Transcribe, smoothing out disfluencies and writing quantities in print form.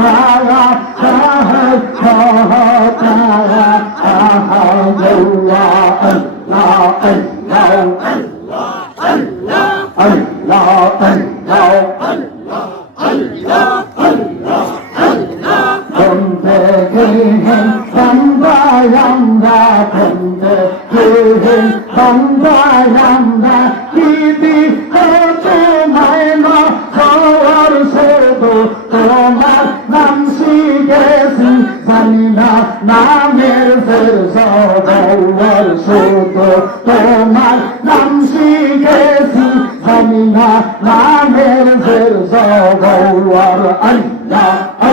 তারা সাহেব তারা আল্লাহ তোমার নাম শিখেছি জানি না নামের ফেরসাদার শুধু তোমার নাম শিখেছি জানি না নামের ফেরসাদার আল্লাহ